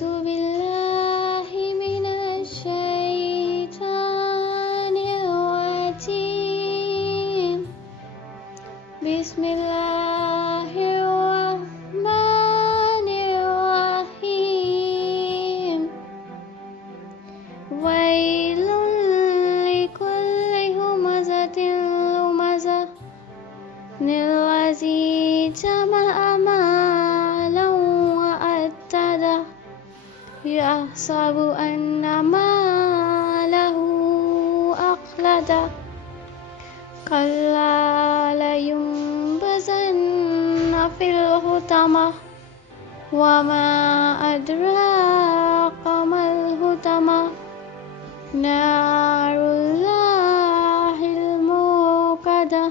أعوذ بالله من الشيطان الرجيم. بسم الله الرحمن الرحيم. ويل لكل همزة لمزة الذي جمع مالا وعدده يحسب أن ماله أخلده كلا لينبذن في الحطمة وما أدراك ما الحطمة نار الله الموقدة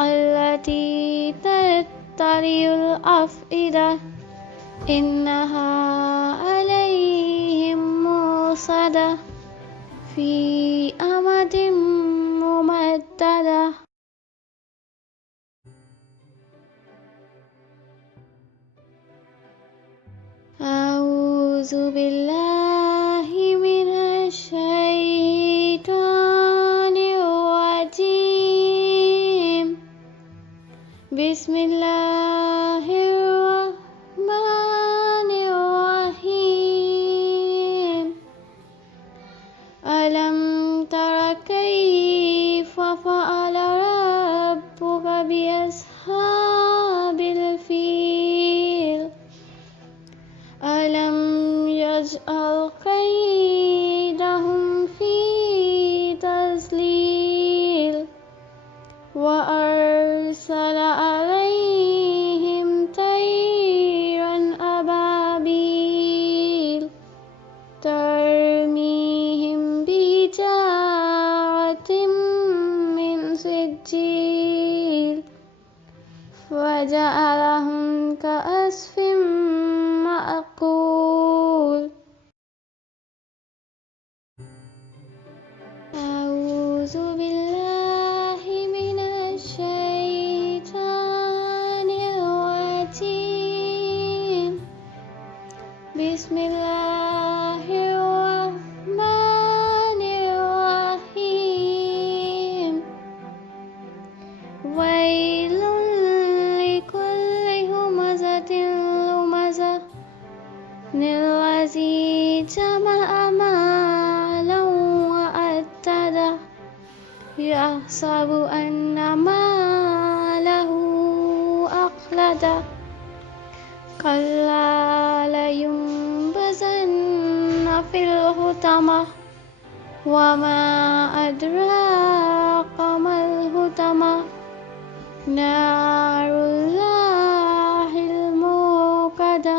التي تطلع الأفئدة إنها عليهم موصدة في أمد ممددة. أعوذ بالله من الشيطان الرجيم. بسم الله الرحمن الرحيم. ألم تر كيف فعل ربك بأصحاب الفيل ألم يجعل كيدهم في تضليل وأرسل عليهم طيرا أبابيل ترميهم بحجارة من سجيل فجعلهم كعصف مأكول. أعوذ بالله من الشيطان الرجيم. بسم الله الرحمن الرحيم. ويل لكل همزة لمزة الذي جمع مالا وعدده يحسب أن ماله أخلده كلا لينبذن في الحطمة وما أدراك ما الحطمة نار الله الموقدة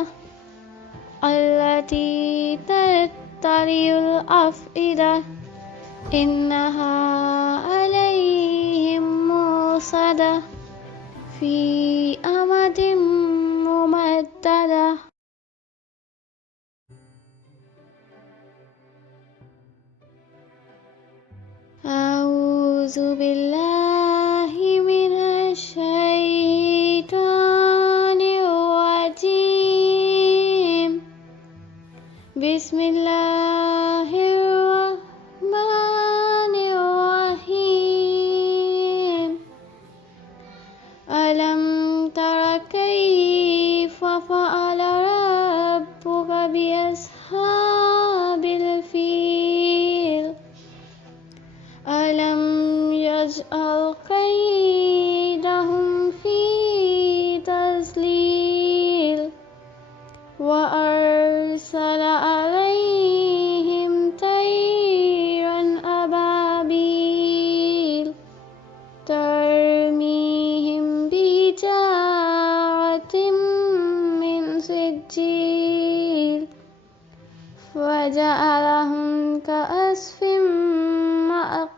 التي تطلع الأفئدة إنها عليهم موصدة في أمد ممددة. أعوذ بالله من الشيطان الرجيم. بسم الله الرحمن الرحيم. ألم تر كيف فعل ربك بأصحاب الفيل ألم يجعل كيدهم في تضليل وأرسل عليهم طيرا أبابيل ترميهم بحجارة من سجيل فجعلهم كعصف مأكول.